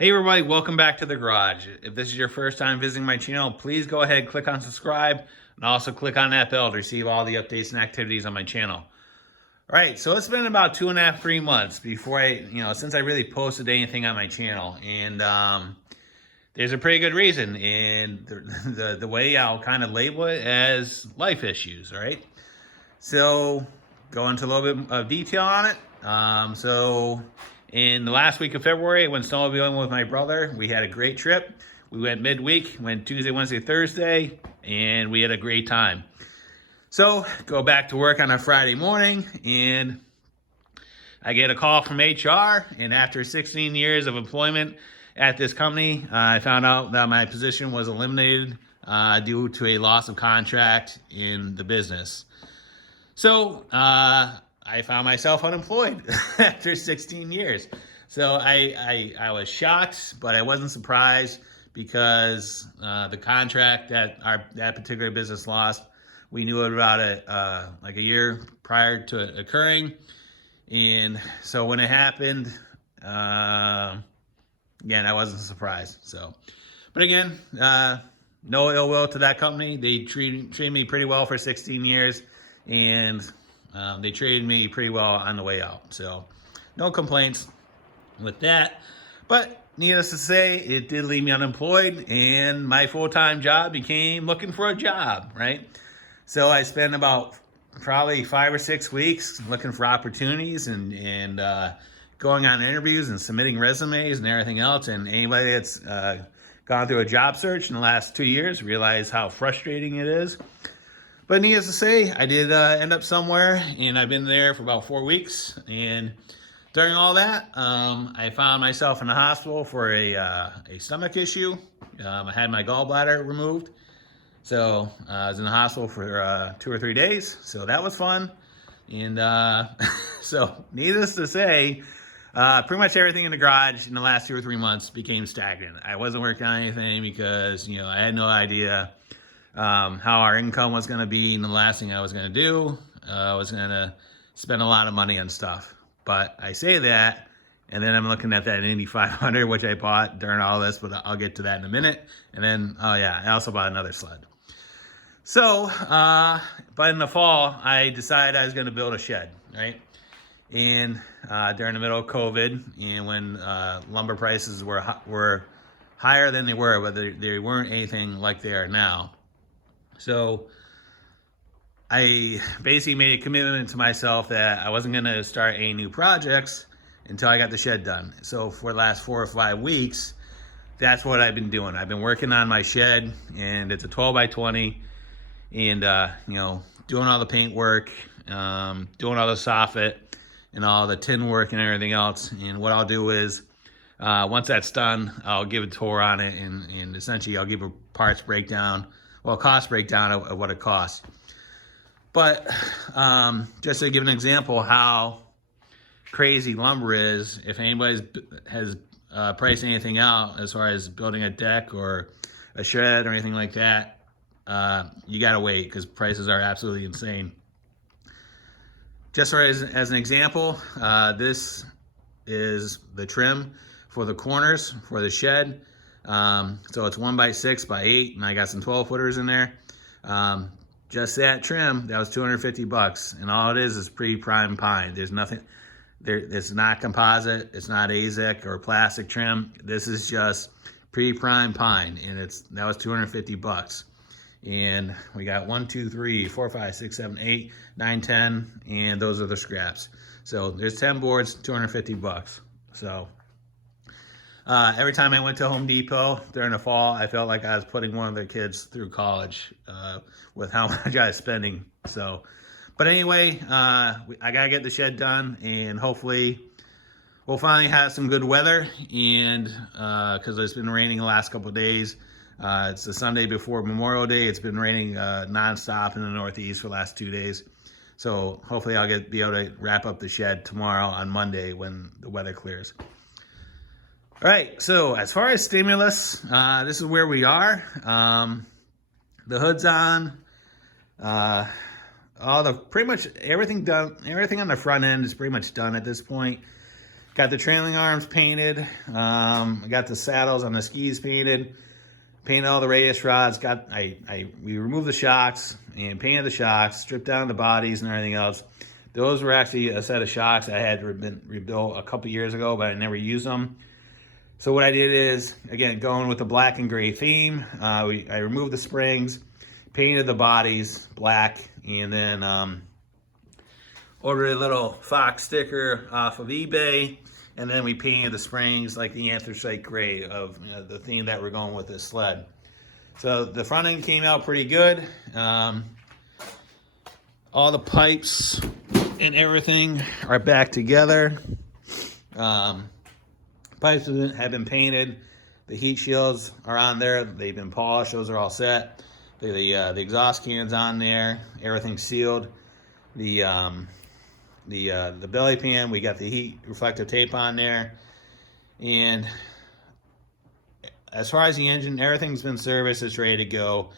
Hey everybody, welcome back to the garage. If this is your first time visiting my channel, please go ahead, click on subscribe, and also click on that bell to receive all the updates and activities on my channel. All right, so it's been about 2.5, 3 months before since I really posted anything on my channel, and there's a pretty good reason, and the way I'll kind of label it as life issues. All right, so go into a little bit of detail on it. So in the last week of February, I went snowmobiling with my brother. We had a great trip. We went midweek, went Tuesday, Wednesday, Thursday, and we had a great time. So go back to work on a Friday morning, and I get a call from HR, and after 16 years of employment at this company, I found out that my position was eliminated due to a loss of contract in the business. So I found myself unemployed after 16 years. So I was shocked, but I wasn't surprised because the contract that that particular business lost, we knew about it like a year prior to it occurring. And so when it happened, again, I wasn't surprised. So, but again, no ill will to that company. They treated me pretty well for 16 years, and they treated me pretty well on the way out. So no complaints with that. But needless to say, it did leave me unemployed, and my full-time job became looking for a job, right? So I spent about probably 5 or 6 weeks looking for opportunities and going on interviews and submitting resumes and everything else. And anybody that's gone through a job search in the last 2 years realize how frustrating it is. But needless to say, I did end up somewhere, and I've been there for about 4 weeks. And during all that, I found myself in the hospital for a stomach issue. I had my gallbladder removed. So I was in the hospital for 2 or 3 days. So that was fun. And so needless to say, pretty much everything in the garage in the last 2 or 3 months became stagnant. I wasn't working on anything because, I had no idea how our income was going to be. And the last thing I was going to do, I was going to spend a lot of money on stuff. But I say that, and then I'm looking at that Indy 500, which I bought during all this, but I'll get to that in a minute. And then, oh yeah, I also bought another sled. So, but in the fall, I decided I was going to build a shed, right? And during the middle of COVID, and when lumber prices were higher than they were, but they weren't anything like they are now. So I basically made a commitment to myself that I wasn't going to start any new projects until I got the shed done. So for the last 4 or 5 weeks, that's what I've been doing. I've been working on my shed, and it's a 12 by 20, and doing all the paint work, doing all the soffit and all the tin work and everything else. And what I'll do is once that's done, I'll give a tour on it, and essentially I'll give a parts breakdown, cost breakdown of what it costs. But just to give an example how crazy lumber is, if anybody has priced anything out as far as building a deck or a shed or anything like that, you gotta wait because prices are absolutely insane. Just as an example, this is the trim for the corners for the shed. So it's 1 by 6 by 8, and I got some 12 footers in there. Just that trim, that was $250, and all it is pre-prime pine. There's nothing there. It's not composite. It's not AZEK or plastic trim. This is just pre-prime pine, and that was $250. And we got 1, 2, 3, 4, 5, 6, 7, 8, 9, 10, and those are the scraps. So there's 10 boards, $250. So every time I went to Home Depot during the fall, I felt like I was putting one of the kids through college with how much I was spending. So, but anyway, I gotta get the shed done, and hopefully we'll finally have some good weather. And because it's been raining the last couple of days. It's the Sunday before Memorial Day. It's been raining nonstop in the Northeast for the last 2 days. So hopefully I'll be able to wrap up the shed tomorrow on Monday when the weather clears. All right, so as far as stimulus, this is where we are. The hood's on. Pretty much everything done. Everything on the front end is pretty much done at this point. Got the trailing arms painted. I got the saddles on the skis painted. Painted all the radius rods. We removed the shocks and painted the shocks, stripped down the bodies and everything else. Those were actually a set of shocks I had been rebuilt a couple years ago, but I never used them. So what I did is, again, going with the black and gray theme, I removed the springs, painted the bodies black, and then ordered a little Fox sticker off of eBay, and then we painted the springs like the anthracite gray of the theme that we're going with this sled. So the front end came out pretty good. All the pipes and everything are back together. Pipes have been painted. The heat shields are on there. They've been polished. Those are all set. The exhaust can's on there. Everything's sealed. The belly pan, we got the heat reflective tape on there. And as far as the engine, everything's been serviced. It's ready to go.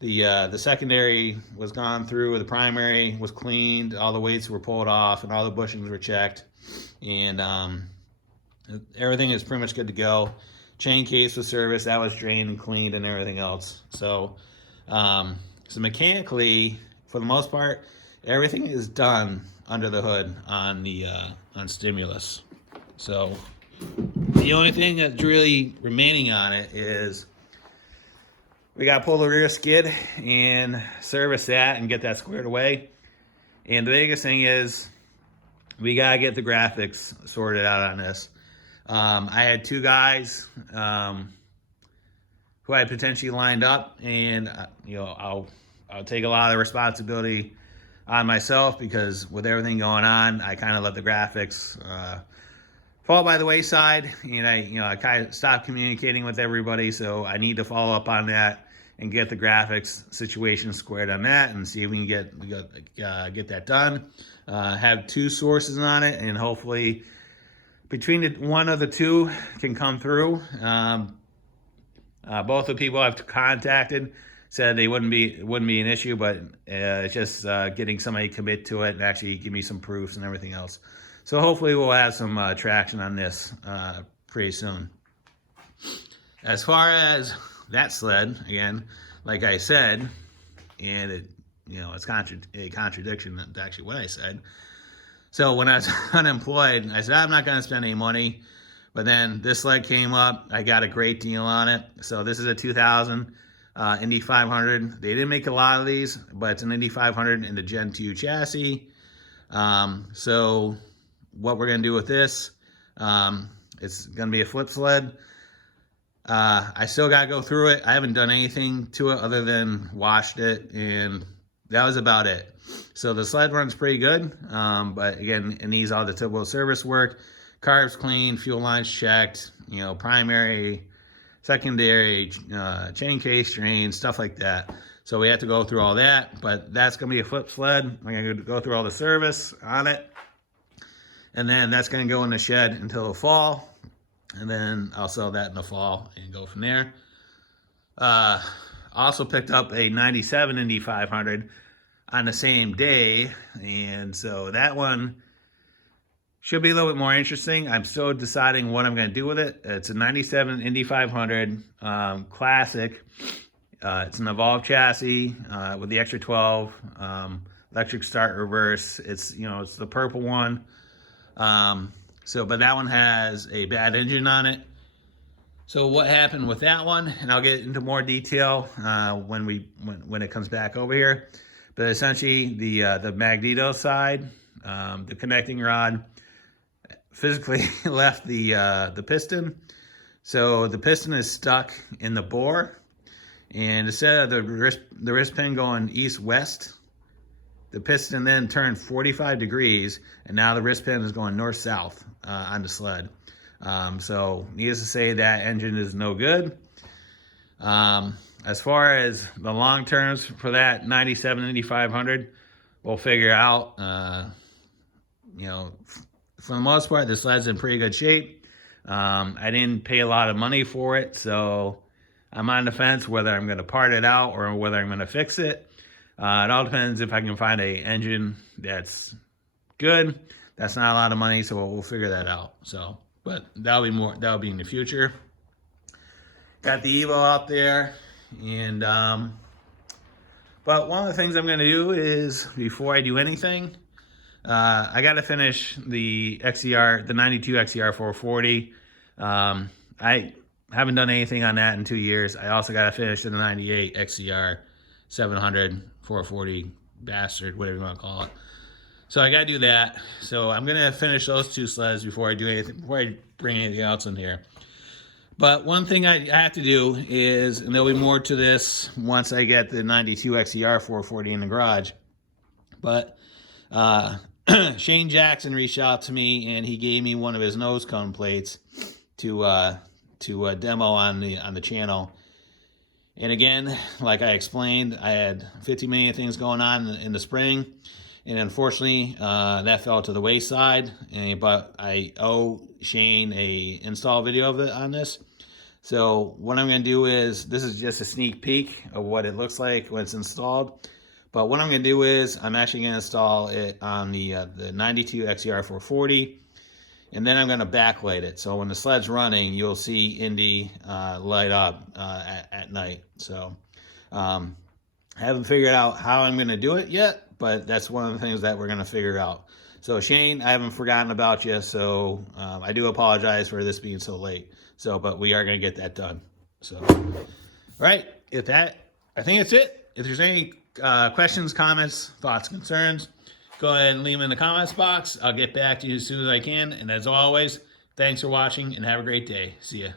The secondary was gone through. The primary was cleaned. All the weights were pulled off, and all the bushings were checked. And everything is pretty much good to go. Chain case was serviced. That was drained and cleaned and everything else. So mechanically, for the most part, everything is done under the hood on Stimulus. So the only thing that's really remaining on it is we got to pull the rear skid and service that and get that squared away. And the biggest thing is we got to get the graphics sorted out on this. I had two guys who I potentially lined up, and I'll take a lot of the responsibility on myself, because with everything going on, I kind of let the graphics fall by the wayside, and I kind of stopped communicating with everybody. So I need to follow up on that and get the graphics situation squared on that, and see if we can get that done. Have two sources on it, and hopefully between one of the two can come through. Both the people I've contacted said they wouldn't be an issue, but it's just getting somebody to commit to it and actually give me some proofs and everything else. So hopefully we'll have some traction on this pretty soon. As far as that sled, again, like I said, and it's a contradiction to actually what I said. So when I was unemployed, I said, I'm not going to spend any money. But then this sled came up. I got a great deal on it. So this is a 2000 Indy 500. They didn't make a lot of these, but it's an Indy 500 in the Gen 2 chassis. So what we're going to do with this, it's going to be a flip sled. I still got to go through it. I haven't done anything to it other than washed it, and that was about it. So the sled runs pretty good, but again, it needs all the typical service work. Carbs clean, fuel lines checked, primary, secondary, chain case drained, stuff like that. So we have to go through all that, but that's going to be a flip sled. I'm going to go through all the service on it, and then that's going to go in the shed until the fall, and then I'll sell that in the fall and go from there. Also picked up a 97 Indy 500 on the same day, and so that one should be a little bit more interesting. I'm still deciding what I'm going to do with it. It's a 97 Indy 500 classic. It's an Evolve chassis with the extra 12 electric start reverse. It's the purple one. But that one has a bad engine on it. So what happened with that one, and I'll get into more detail when it comes back over here. But essentially, the magneto side, the connecting rod, physically left the piston. So the piston is stuck in the bore, and instead of the wrist pin going east-west, the piston then turned 45 degrees, and now the wrist pin is going north-south on the sled. So needless to say, that engine is no good. As far as the long terms for that 97 Indy 500, we'll figure out. For the most part, the sled's in pretty good shape. I didn't pay a lot of money for it, so I'm on the fence whether I'm going to part it out or whether I'm going to fix it. It all depends if I can find an engine that's good, That's not a lot of money, so we'll figure that out. So, but that'll be in the future. Got the Evo out there, and but one of the things I'm going to do is, before I do anything, I got to finish the XCR, the 92 XCR 440. I haven't done anything on that in 2 years. I also got to finish the 98 XCR 700 440 bastard, whatever you want to call it. So I got to do that. So I'm going to finish those 2 sleds before I do anything, before I bring anything else in here. But one thing I have to do is, and there'll be more to this once I get the 92 XCR 440 in the garage, but Shane Jackson reached out to me and he gave me one of his nose cone plates to demo on the channel. And again, like I explained, I had 50 million things going on in the spring, and unfortunately that fell to the wayside. But I owe Shane a install video of it on this. So what I'm going to do is, this is just a sneak peek of what it looks like when it's installed. But what I'm going to do is, I'm actually going to install it on the 92 XCR 440, and then I'm going to backlight it. So when the sled's running, you'll see Indy light up at night. So I haven't figured out how I'm going to do it yet, but that's one of the things that we're going to figure out. So Shane, I haven't forgotten about you, so I do apologize for this being so late. So, but we are going to get that done. So, all right, with that, I think that's it. If there's any questions, comments, thoughts, concerns, go ahead and leave them in the comments box. I'll get back to you as soon as I can. And as always, thanks for watching and have a great day. See ya.